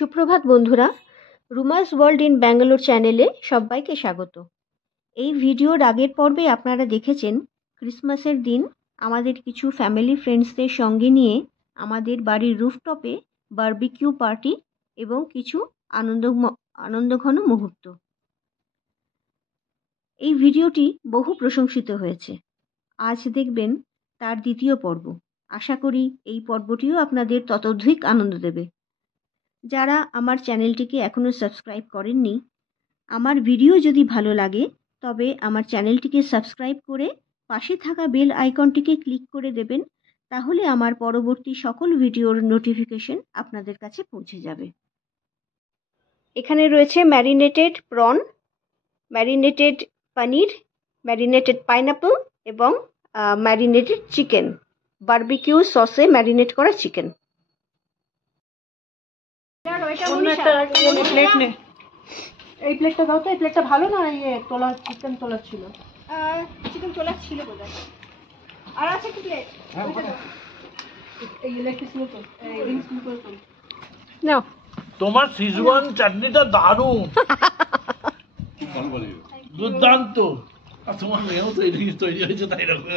সুপ্রভাত বন্ধুরা, রুমাস world in Bangalore চ্যানেলে সবাইকে স্বাগত। এই ভিডিওর আগের পর্বে আপনারা দেখেছেন ক্রিসমাসের দিন আমাদের কিছু ফ্যামিলি ফ্রেন্ডসদের সঙ্গে নিয়ে আমাদের বাড়ির রুফটপে বারবিকিউ পার্টি এবং কিছু আনন্দঘন মুহূর্ত। এই ভিডিওটি বহু প্রশংসিত হয়েছে। আজ দেখবেন তার দ্বিতীয় পর্ব। আশা করি এই পর্বটিও আপনাদের ততোধিক আনন্দ দেবে। যারা আমার চ্যানেলটিকে এখনও সাবস্ক্রাইব করেননি, আমার ভিডিও যদি ভালো লাগে তবে আমার চ্যানেলটিকে সাবস্ক্রাইব করে পাশে থাকা বেল আইকনটিকে ক্লিক করে দেবেন। তাহলে আমার পরবর্তী সকল ভিডিওর নোটিফিকেশন আপনাদের কাছে পৌঁছে যাবে। এখানে রয়েছে ম্যারিনেটেড প্রন, ম্যারিনেটেড পনির, ম্যারিনেটেড পাইনঅ্যাপল এবং ম্যারিনেটেড চিকেন, বারবিকিউ সসে ম্যারিনেট করা চিকেন। এই প্লেটটা দাও তো, এই প্লেটটা ভালো না? ইয়ে তোলা চিকেন তোলা ছিল, চিকেন তোলা ছিল বোধহয়। আর আছে কি প্লেট? এই ইলেকট্রিক তো এই রিংস তো নাও। তোমার সিজওয়ান চাটনিটা দারুণ, দুর্দান্ত। আর তোমার মেয়েও তৈরি হয়েছে তাই রকম,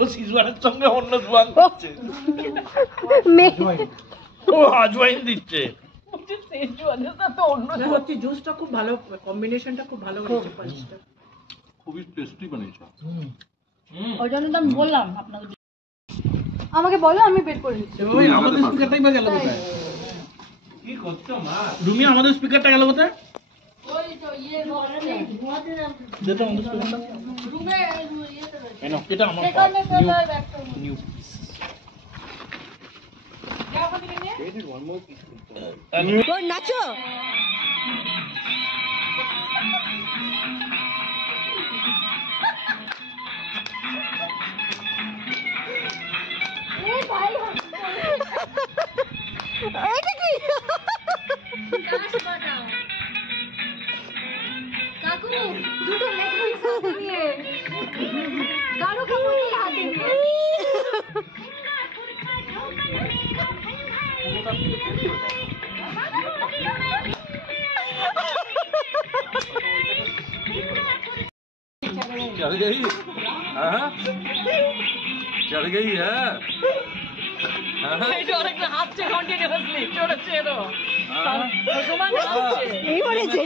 ও সিজওয়ানের সঙ্গে অন্য জোয়ান দিচ্ছে, ও আজওয়াইন দিচ্ছে। জুসটা খুব ভালো, কম্বিনেশনটা খুব ভালো হয়েছে, পাঁচটা খুবই টেস্টি বানিয়েছো। ওই জন্য তো আমি বললাম আপনাদের, আমাকে বলো, আমি বের করে দিচ্ছি। ওই আমাদের স্পিকারটাই বা গেল কোথায়? কি করছো মা? রুমি আমাদের স্পিকারটা গেল কোথায়? ওই তো ইয়ে ঘরে ঘুমাতে যাবে যেটা আমাদের স্পিকারটা রুমে এই নাও, এটা আমার সেখানে চলে একটা নিউ নাচো। এটা কি? কাকু দুটো লেগ পিস নিয়ে কারো কাকু হাতে নিয়ে चल गई, हाँ चल गई है। হাতছে কন্টিনিউয়াসলি চড়ছে তো সমান এই বলেছে।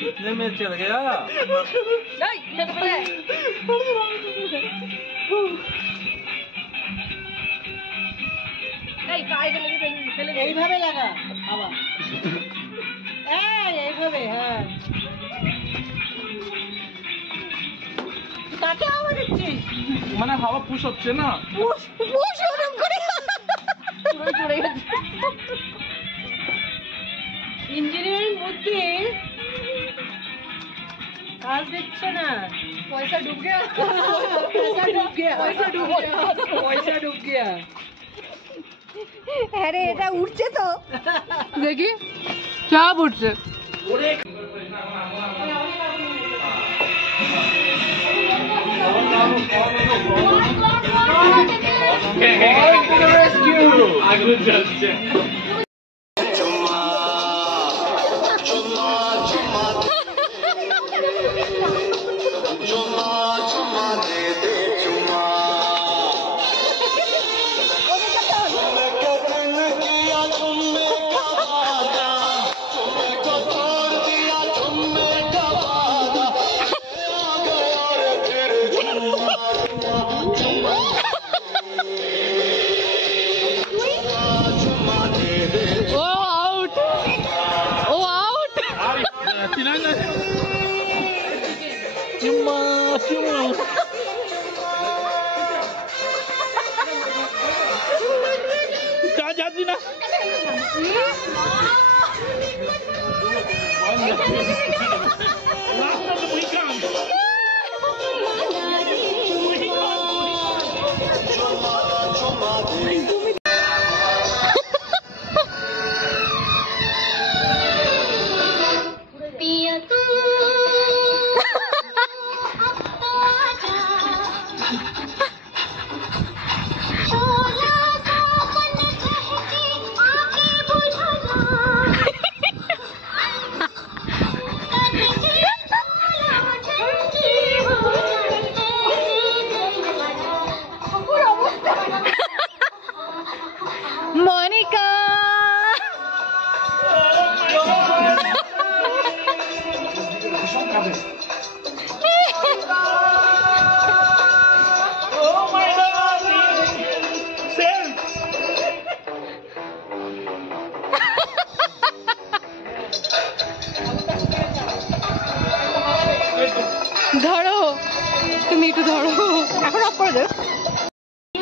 कितने में चल गया? এই খেতে পেলে এই কাই গেলে ফেলে এইভাবে লাগা আবার, এইভাবে। হ্যাঁ, তাকে আবার দিচ্ছিস মানে হাওয়া পুশ হচ্ছে না, ইঞ্জিনিয়ারিং মধ্যে কাজ দিচ্ছে না। পয়সা ডুব গয়া পয়সা ডুব গিয়া। হ্যাঁ রে, এটা উঠছে তো। দেখি চাপ উঠছে আগুন জ্বলছে। Cuma kak jadi na. शोला सा मन कहके आके बुझा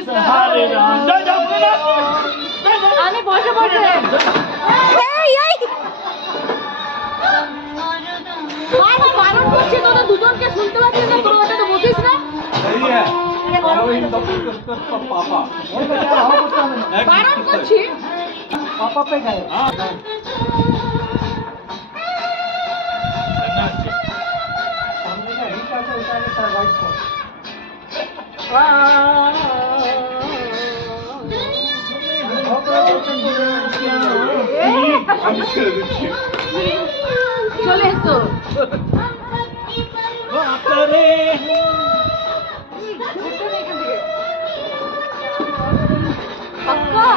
हरे राम जा जा बोला আমি বসে বসে বারণ করছি তোদের দুজনকে শুনতে পাচ্ছিস না তোর তো বসিস না सही है फॉलोइंग द पापा বারণ করছি पापा पे गए सामने का हिट आके उतारे सर्वाइव को চলে এসো পাক্কা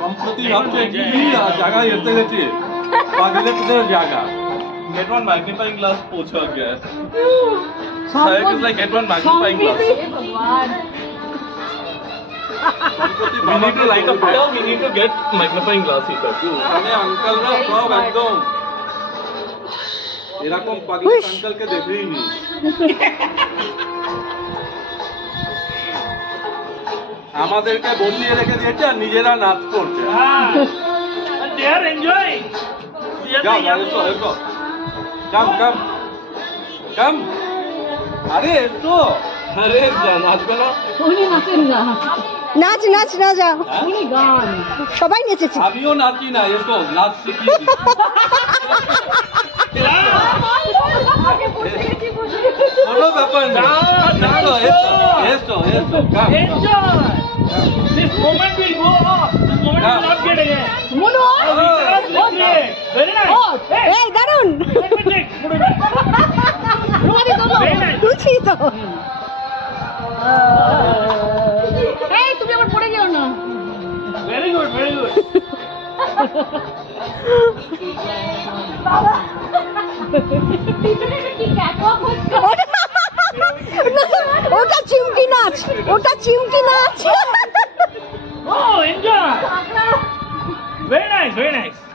সম্প্রতি ভাবছে কি জায়গায় এসে গেছে পাগলের জায়গা Get one magnifying glass pocha gaya. Sayak is like get one magnifying glass. ভগবান We need to light a fire. We need to get magnifying glass. He said. মানে আঙ্কেলরা সব একদম এরকম পাগল আঙ্কেলকে দেখেই নি আমাদেরকে বসিয়ে রেখে দিয়েছে আর নিজেরা নাচ করছে they are enjoying যাও এসো এসো কাম কাম কাম আরে এসো अरे नाचबे ना উনি নাচেন না নাচ নাচ না যাও উনি গান সবাই নেচেছে আমিও নাচি না এসো নাচ শিখিয়ে দিই আগে বসে গেছি কোনো ব্যাপার না এসো এসো এসো এসো কাম enjoy this moment will go off this moment will not get again Manu very nice hey এই দারুন let me take put it back রুমালি তোলো very nice তুলছি তো এই তুমি আবার পড়ে যেও না very good কি ক্যাটওয়াক হচ্ছে ওটা চিমটি নাচ ওটা চিমটি নাচ oh enjoy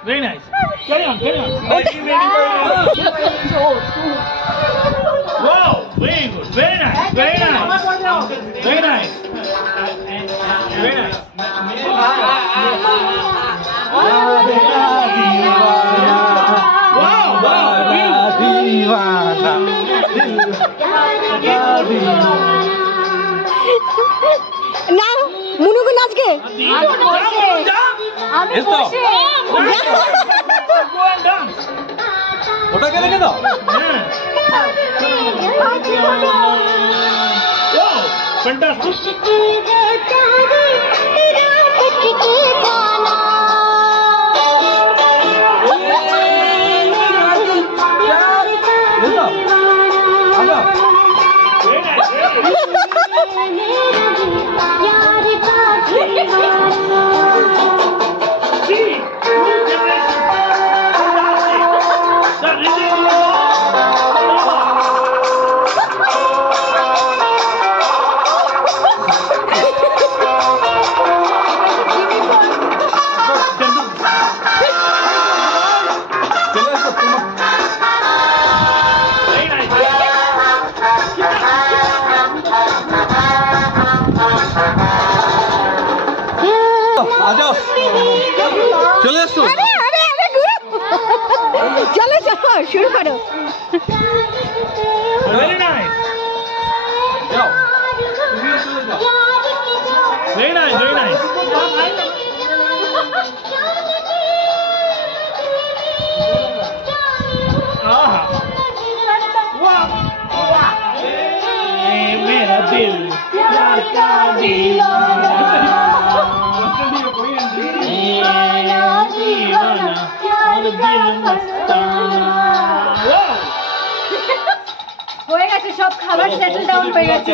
very nice carry on thank you very much wow very good very nice very nice না মুনুকে নাচকে আমি এসো। বসে go and dance ওটাকে রেখে দাও wow fantastic এসো আবার very nice see new generation fantastic the rhythm চলে এসো তোমার very nice আজাও চলে এসো আরে আরে আরে গুরু চলো চলো শুরু করো very nice যাও তুমিও চলে যাও very nice ah मेरा दिल प्यार का दीवाना दीवाना और दिल मस्ताना হয়ে গেছে সব খাবার সেটেল ডাউন হয়ে গেছে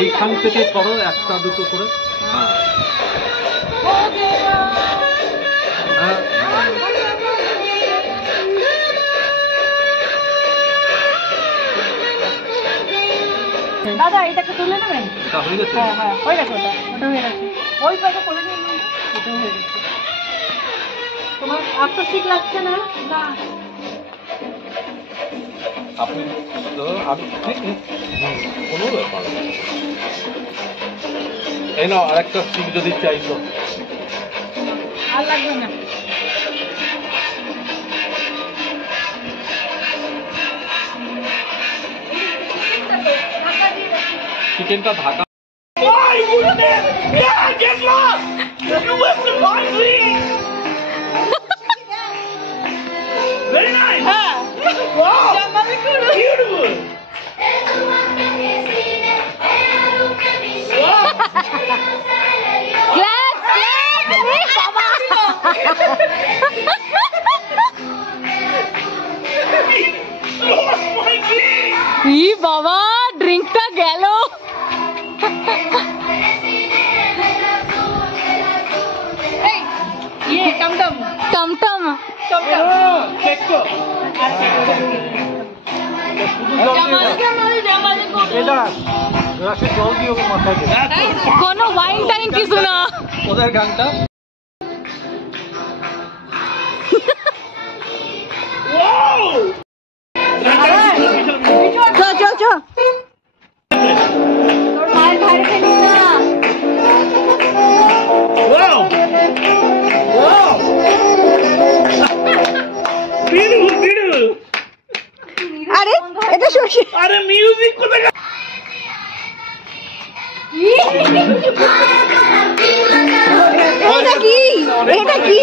এইখান থেকে করো একটা দুটো করে। দাদা এটাকে তুলে নেবেন? এটা হয়ে গেছে? হ্যাঁ হ্যাঁ হয়ে গেছে, ওটা হয়ে গেছে। ওই পাশে করে নিন, ওটা হয়ে গেছে। তোমার আর তো ঠিক লাগছে না? না আপনি আমি কোনো ব্যাপার না। এই নাও আরেকটা স্টিক যদি চাইছো। আর লাগবে না। চিকেনটা Dhaka. My goodness! Yeah, get lost! You have to find me! Very nice! Wow! Beautiful! Wow! Clap, Lost my drink! ই বাবা ড্রিঙ্কটা গেল। ये टमटम টমটম কোনো ওয়াইন টাইন কিছু না। ওদের গানটা Wow! চ তোর মায়ের ঘাড়ে ফেলিস না। Wow! Wow! Beautiful, beautiful! আরে এটা শশী। আরে মিউজিক কোথায়? এটা কি? এটা কি?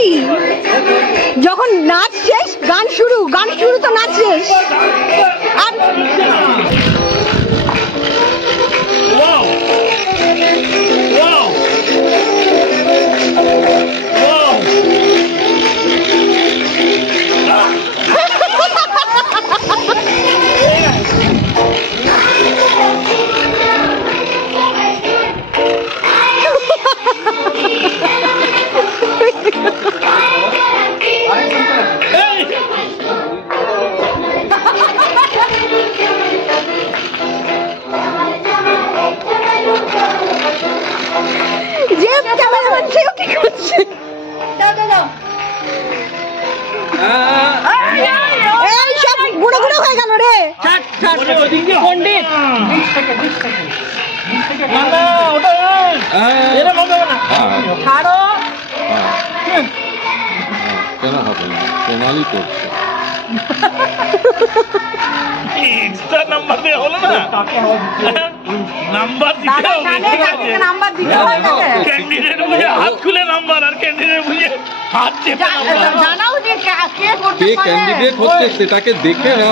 যখন নাচ শেষ গান শুরু তো নাচ শেষ। আর Wow! Wow! Wow! যে ক্যামেরাম্যান সেও কি করছে? এই সব গুঁড়ো গুঁড়ো হয়ে গেল রে। পণ্ডিত না ওটা এটা হবে না ছাড়ো। কেন হবে না? সোনালি করছে। এক্সট্রা নাম্বার দেওয়া হলো না নাম্বার দিতে দাদা হবে জানে ঠিক কাছ আছে থেকে নাম্বার দিতে হয় না। ক্যান্ডিডেট বুঝে হাত খুলে নাম্বার আর ক্যান্ডিডেট বুঝে হাত চেপে নাম্বার জানাও যে কে করতে কে পারে। ক্যান্ডিডেট হচ্ছে সেটাকে দেখে না।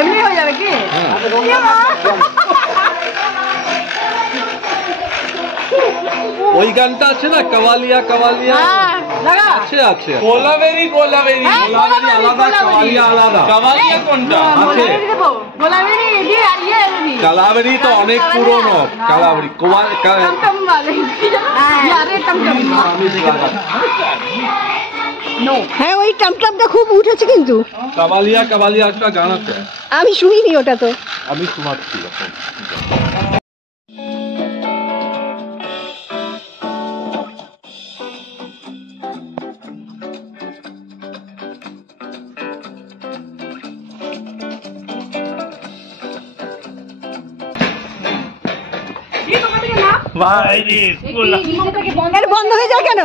এমনি হয়ে যাবে কি? হ্যাঁ। ওই গানটা আছে না কাওয়ালিয়া কাওয়ালিয়া হ্যাঁ, লাগা। আছে আছে কোলাবেরি কোলাবেরি হ্যাঁ, গোলাবাড়ি আলাদা কাওয়ালিয়া আলাদা কামালিয়া কোনটা আছে। গোলাবেরি দেবো। গোলাবেরি দিয়ে আর ইয়ে দেবি। কালাবাড়ি তো অনেক পুরনো কালাবাড়ি টমটম वाले। আরে টমটম। হ্যাঁ ওই টমটমটা খুব উঠেছে কিন্তু কাওয়ালিয়া কাওয়ালিয়া একটা গান আছে আমি শুনিনি ওটা তো। আমি শোনাচ্ছি এখন। ভাই রে কোলা এর বন্ধ হয়ে যায় কেন?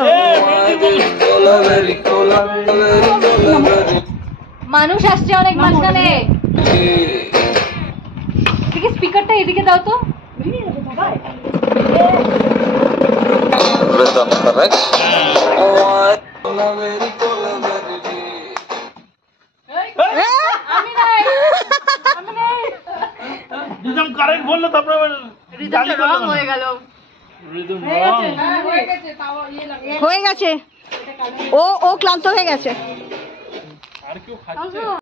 মানুষ আসছে অনেক মাঝখানে। দেখি স্পিকারটা এদিকে দাও তো। Rhythm, correct? আমি নাই আমি নাই রিদম কারেক্ট বললো তারপরে রিদমটা রং হয়ে গেল। রিদম হয়ে গেছে তাও ইয়ে লাগে হয়ে গেছে, ও ক্লান্ত হয়ে গেছে। আর কেউ খাচ্ছে